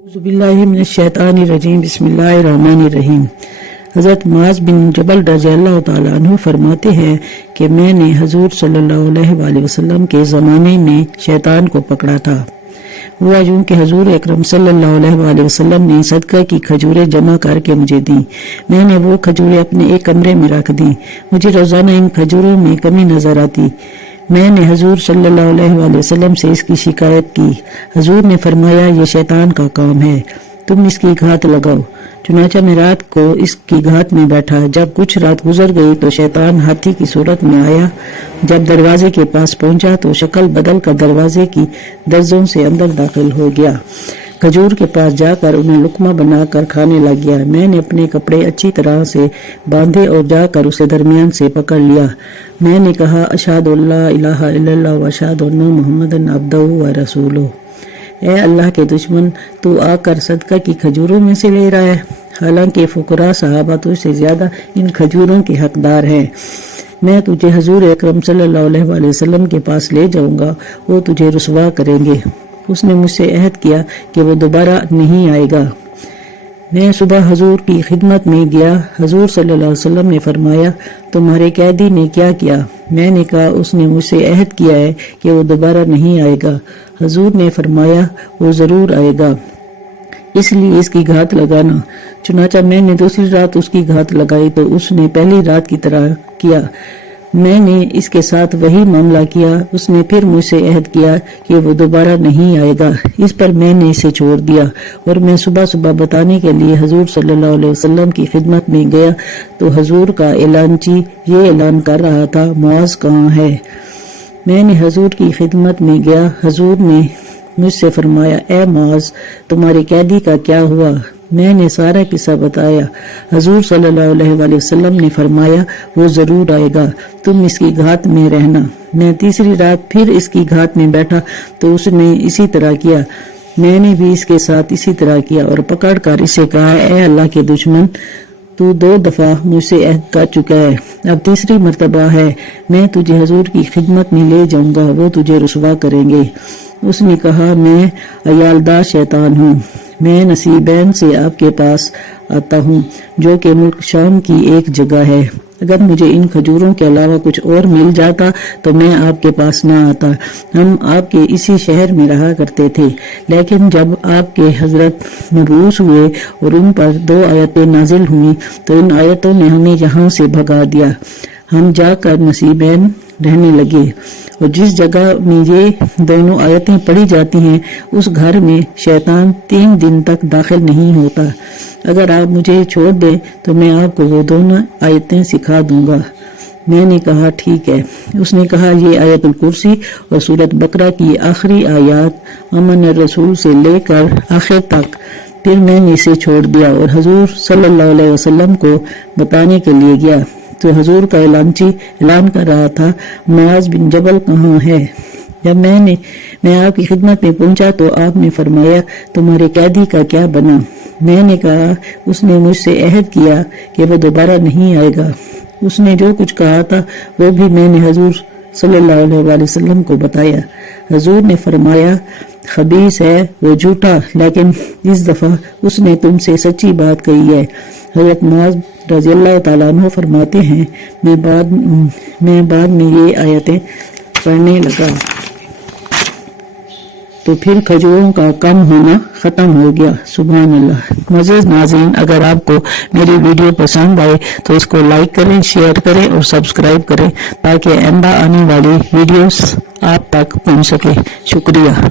बिस्मिल्लाहिर्रहमानिर्रहीम बिस्मिल्लाहिर्रहमानिर्रहीम। हज़रत मुआज़ बिन जबल रज़ियल्लाहु ताला अन्हु फरमाते हैं कि मैंने हजूर सल्लल्लाहु अलैहि वसल्लम के ज़माने में शैतान को पकड़ा था। हुआ यूं कि हजूर अकरम सल्लल्लाहु अलैहि वसल्लम ने सदका की खजूरें जमा करके मुझे दी। मैंने वो खजूरें अपने एक कमरे में रख दी। मुझे रोजाना इन खजूरों में कमी नजर आती। मैंने हजूर सल्लल्लाहु अलैहि वसल्लम से इसकी शिकायत की। हजूर ने फरमाया, ये शैतान का काम है, तुम इसकी घात लगाओ। चुनाचा मैं रात को इसकी घात में बैठा। जब कुछ रात गुजर गई तो शैतान हाथी की सूरत में आया। जब दरवाजे के पास पहुंचा तो शक्ल बदल कर दरवाजे की दर्जों से अंदर दाखिल हो गया। खजूर के पास जाकर उन्हें लुकमा बनाकर खाने लग गया। मैंने अपने कपड़े अच्छी तरह से बांधे और जाकर उसे दरमियान से पकड़ लिया। मैंने कहा, अशहदु अल्ला इलाहा इल्लल्लाह व अशहदु अन्ना मुहम्मदन अब्दुहु व रसूलुहु। ए अल्लाह के दुश्मन, तू आकर सदका की खजूरों में से ले रहा है, हालांकि फुकरा सहाबा तुझसे ज्यादा इन खजूरों के हकदार हैं। मैं तुझे हजूर अकरम सल्लल्लाहु अलैहि वसल्लम के पास ले जाऊंगा, वो तुझे रुसवा करेंगे। उसने मुझसे अहद किया कि वो दोबारा नहीं आएगा। मैं सुबह हजूर की खिदमत में गया। हजूर सल्लल्लाहु अलैहि वसल्लम ने फरमाया, तुम्हारे कैदी ने क्या किया? मैंने कहा, उसने मुझसे अहद किया है कि वो दोबारा नहीं आएगा। हजूर ने फरमाया, वो जरूर आएगा, इसलिए इसकी घात लगाना। चुनाचा मैंने दूसरी रात उसकी घात लगाई तो उसने पहली रात की तरह किया। मैंने इसके साथ वही मामला किया। उसने फिर मुझसे अहद किया कि वो दोबारा नहीं आएगा। इस पर मैंने इसे छोड़ दिया और मैं सुबह सुबह बताने के लिए हजूर सल्लल्लाहु अलैहि वसल्लम की खिदमत में गया तो हजूर का एलानची ये ऐलान कर रहा था, मुआज़ कहाँ है? मैंने हजूर की खिदमत में गया। हजूर ने मुझसे फरमाया, ए मुआज़, तुम्हारे कैदी का क्या हुआ? मैंने सारा किस्सा बताया। हजूर सल्लल्लाहु अलैहि वसल्लम ने फरमाया, वो जरूर आएगा, तुम इसकी घात में रहना। मैं तीसरी रात फिर इसकी घात में बैठा तो उसने इसी तरह किया। मैंने भी इसके साथ इसी तरह किया और पकड़ कर इसे कहा, ए अल्लाह के दुश्मन, तू 2 दफा मुझसे अहद कर चुका है, अब तीसरी मर्तबा है। मैं तुझे हजूर की खिदमत में ले जाऊंगा, वो तुझे रुसवा करेंगे। उसने कहा, मैं अयालदार शैतान हूँ। मैं नसीबैन से आपके पास आता हूँ, जो कि मुल्क शाम की एक जगह है। अगर मुझे इन खजूरों के अलावा कुछ और मिल जाता तो मैं आपके पास ना आता। हम आपके इसी शहर में रहा करते थे, लेकिन जब आपके हजरत मरूस हुए और उन पर 2 आयतें नाजिल हुई तो इन आयतों ने हमें यहाँ से भगा दिया। हम जाकर नसीबैन रहने लगे और जिस जगह में ये दोनों आयतें पढ़ी जाती हैं उस घर में शैतान 3 दिन तक दाखिल नहीं होता। अगर आप मुझे छोड़ दें तो मैं आपको वो दोनों आयतें सिखा दूंगा। मैंने कहा, ठीक है। उसने कहा, ये आयतुल कुर्सी और सूरत बकरा की आखिरी आयत अमन रसूल से लेकर आखिर तक। फिर मैंने इसे छोड़ दिया और हजूर सल्लल्लाहु अलैहि वसल्लम को बताने के लिए गया तो हजूर का एलानची ऐलान कर रहा था, मुआज़ बिन जबल कहाँ है? जब मैं आपकी खिदमत में पहुंचा तो आपने फरमाया, तुम्हारे कैदी का क्या बना? मैंने कहा, उसने मुझसे अहद किया कि वो दोबारा नहीं आएगा। उसने जो कुछ कहा था वो भी मैंने हजूर सल्लल्लाहु अलैहि वसल्लम को बताया। हजूर ने फरमाया, खबीस है, वो झूठा, लेकिन इस दफा उसने तुमसे सच्ची बात कही है। हज़रत मुआज़ रज़ियल्लाहु ताला अन्हु फरमाते हैं, मैं बाद में ये आयतें पढ़ने लगा तो फिर खजूरों का कम होना खत्म हो गया। सुभान अल्लाह। मज़ीद नाज़रीन, अगर आपको मेरी वीडियो पसंद आए तो इसको लाइक करें, शेयर करें और सब्सक्राइब करें ताकि आइंदा आने वाली वीडियोस आप तक पहुंच सके। शुक्रिया।